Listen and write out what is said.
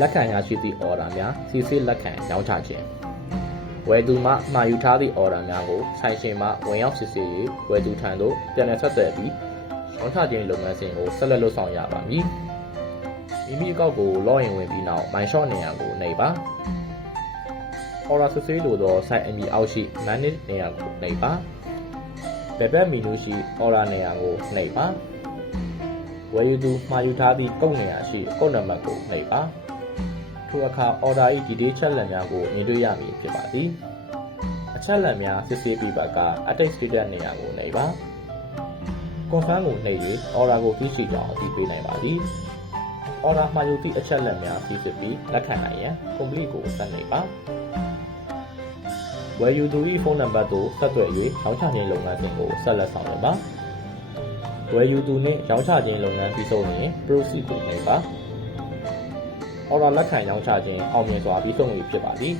လက်ခံရရှိသည့်အော်ဒါများစစ်ဆေးလက်ခံရောင်းချခြင်းဝယ်သူမှမှာယူထားသည့်အော်ဒါများကိုဆိုင်ရှင်မှဝင်ရောက်စစ်ဆေး၍ဝယ်သူထံသို့ပြန်လည်ဆက်သွယ်ပြီးရောင်းချခြင်းလုပ်ငန်းစဉ်ကိုဆက်လက်လုပ်ဆောင်ရပါမည်မိမိအကောက်ကိုလော့ရင်ဝင်ပြီးနောက်မိုင်ရှော့နေရာကိုနှိပ်ပါအော်ဒါစစ်ဆေးလိုသောဆိုင်အမည်အောက်ရှိ manage နေရာကိုနှိပ်ပါဘက်ဘက်မီနူရှိအော်ဒါနေရာကိုနှိပ်ပါဝယ်ယူသူမှာယူထားသည့်ကုတ်နေရာရှိကုတ်နံပါတ်ကိုနှိပ်ပါထိုအခါအော်ဒါ၏ဒီတေးချက်လက်များကိုမြင်တွေ့ရမည်ဖြစ်ပါသည်အချက်လက်များစစ်ဆေးပြီးပါက attach status နေရာကိုနှိပ်ပါ confirm ကိုနှိပ်၍အော်ဒါကိုပြီးရှိကြောင်းအသိပေးနိုင်ပါသည်အော်ဒါမှာယူသည့်အချက်လက်များစစ်ဆေးပြီးလက်ခံနိုင်ရန် complete ကိုဆက်နှိပ်ပါဝယ်ယူသူ၏ဖုန်းနံပါတ်သို့ဆက်သွယ်၍ရောင်းချခြင်းလုပ်ငန်းစဉ်ကိုဆက်လက်ဆောင်ရွက်ပါဝယ်ယူသူနှင့်ရောင်းချခြင်းလုပ်ငန်းပြီးဆုံးရင် proceed ကိုနှိပ်ပါအော်ဒါလက်ခံရောင်းချခြင်းအောင်မြင်စွာပြီးဆုံးပြီဖြစ်ပါသည်